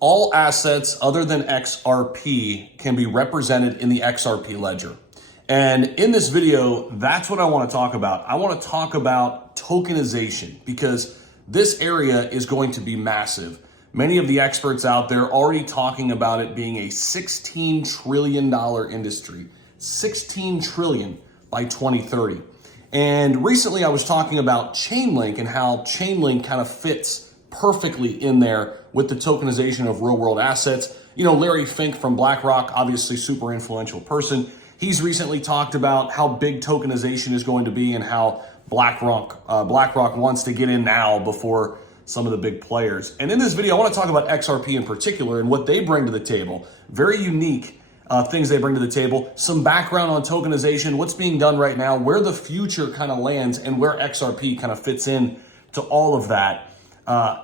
all assets other than XRP can be represented in the XRP ledger. And in this video, that's what I want to talk about. I want to talk about tokenization because this area is going to be massive. Many of the experts out there are already talking about it being a $16 trillion industry, $16 trillion by 2030. And recently I was talking about Chainlink and how Chainlink kind of fits perfectly in there with the tokenization of real world assets. You know, Larry Fink from BlackRock, obviously super influential person. He's recently talked about how big tokenization is going to be and how BlackRock wants to get in now before some of the big players. And in this video, I want to talk about XRP in particular and what they bring to the table. Very unique things they bring to the table. Some background on tokenization, what's being done right now, where the future kind of lands, and where XRP kind of fits in to all of that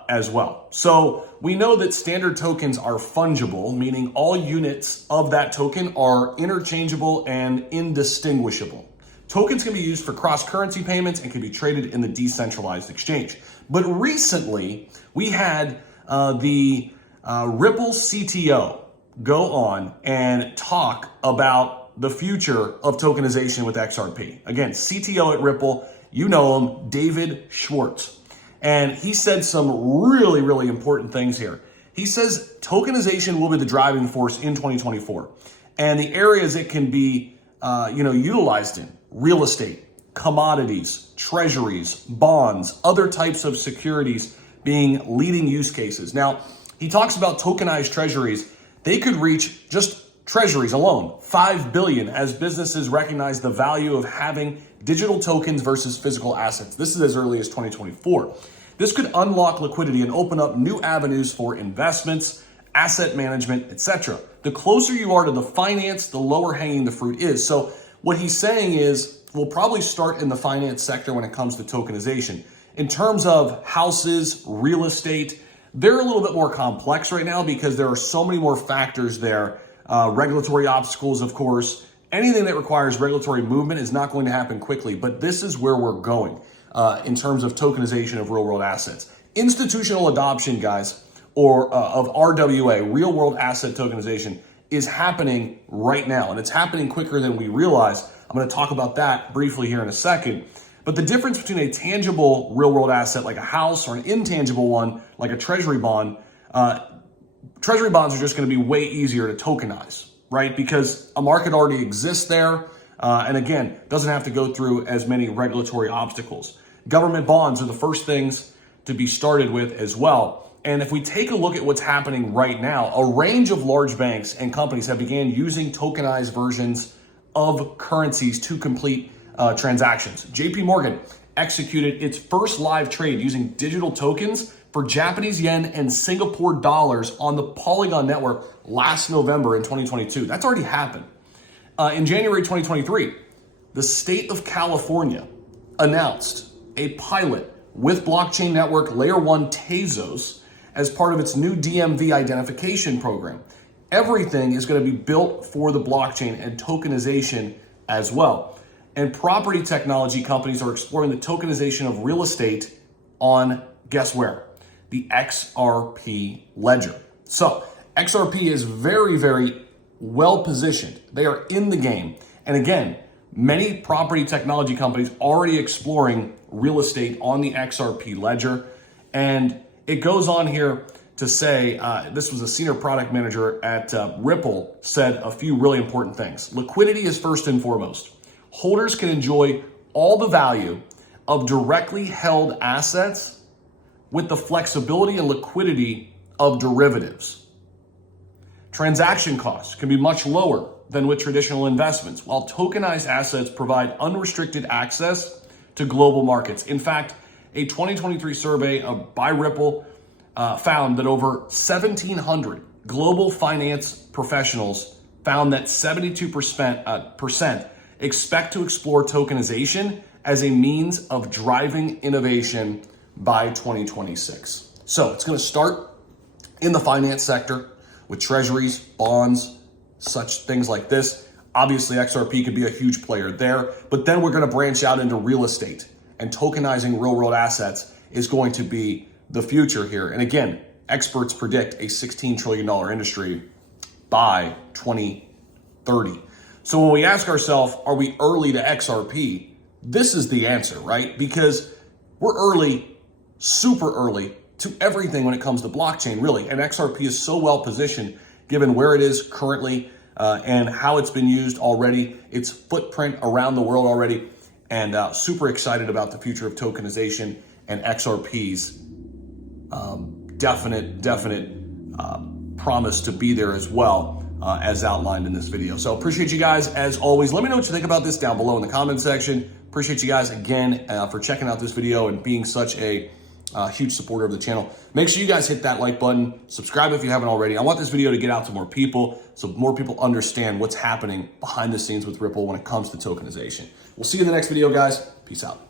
as well. So we know that standard tokens are fungible, meaning all units of that token are interchangeable and indistinguishable. Tokens can be used for cross-currency payments and can be traded in the decentralized exchange. But recently, we had the Ripple CTO go on and talk about the future of tokenization with XRP. Again, CTO at Ripple, you know him, David Schwartz. And he said some really, really important things here. He says tokenization will be the driving force in 2024. And the areas it can be utilized in: real estate, commodities, treasuries, bonds, other types of securities being leading use cases. Now, he talks about tokenized treasuries. They could reach, just treasuries alone, $5 billion as businesses recognize the value of having digital tokens versus physical assets. This is as early as 2024. This could unlock liquidity and open up new avenues for investments, asset management, etc. The closer you are to the finance, the lower hanging the fruit is. So what he's saying is we'll probably start in the finance sector when it comes to tokenization. In terms of houses, real estate, they're a little bit more complex right now because there are so many more factors there. Regulatory obstacles, of course. Anything that requires regulatory movement is not going to happen quickly, but this is where we're going in terms of tokenization of real world assets. Institutional adoption, guys, or of RWA, real world asset tokenization, is happening right now, and it's happening quicker than we realize. I'm going to talk about that briefly here in a second. But the difference between a tangible real world asset like a house or an intangible one like a treasury bond, treasury bonds are just going to be way easier to tokenize, right? Because a market already exists there. And again, doesn't have to go through as many regulatory obstacles. Government bonds are the first things to be started with as well. And if we take a look at what's happening right now, a range of large banks and companies have began using tokenized versions of currencies to complete transactions. JP Morgan executed its first live trade using digital tokens for Japanese yen and Singapore dollars on the Polygon network last November in 2022. That's already happened. In January 2023, the state of California announced a pilot with blockchain network Layer 1 Tezos as part of its new DMV identification program. Everything is going to be built for the blockchain and tokenization as well. And property technology companies are exploring the tokenization of real estate on, guess where? The XRP ledger. So XRP is very, very well positioned. They are in the game. And again, many property technology companies already exploring real estate on the XRP ledger. And it goes on here to say, this was a senior product manager at Ripple, said a few really important things. Liquidity is first and foremost. Holders can enjoy all the value of directly held assets with the flexibility and liquidity of derivatives. Transaction costs can be much lower than with traditional investments, while tokenized assets provide unrestricted access to global markets. In fact, a 2023 survey by Ripple found that over 1,700 global finance professionals found that 72% expect to explore tokenization as a means of driving innovation by 2026. So it's going to start in the finance sector with treasuries, bonds, such things like this. Obviously, XRP could be a huge player there, but then we're going to branch out into real estate, and tokenizing real world assets is going to be the future here. And again, experts predict a $16 trillion industry by 2030. So when we ask ourselves, are we early to XRP? This is the answer, right? Because we're early, super early to everything when it comes to blockchain, really. And XRP is so well positioned given where it is currently and how it's been used already, its footprint around the world already, and super excited about the future of tokenization and XRP's definite promise to be there as well, as outlined in this video. So appreciate you guys as always. Let me know what you think about this down below in the comment section. Appreciate you guys again for checking out this video and being such a huge supporter of the channel. Make sure you guys hit that like button, subscribe if you haven't already. I want this video to get out to more people so more people understand what's happening behind the scenes with Ripple when it comes to tokenization. We'll see you in the next video, guys. Peace out.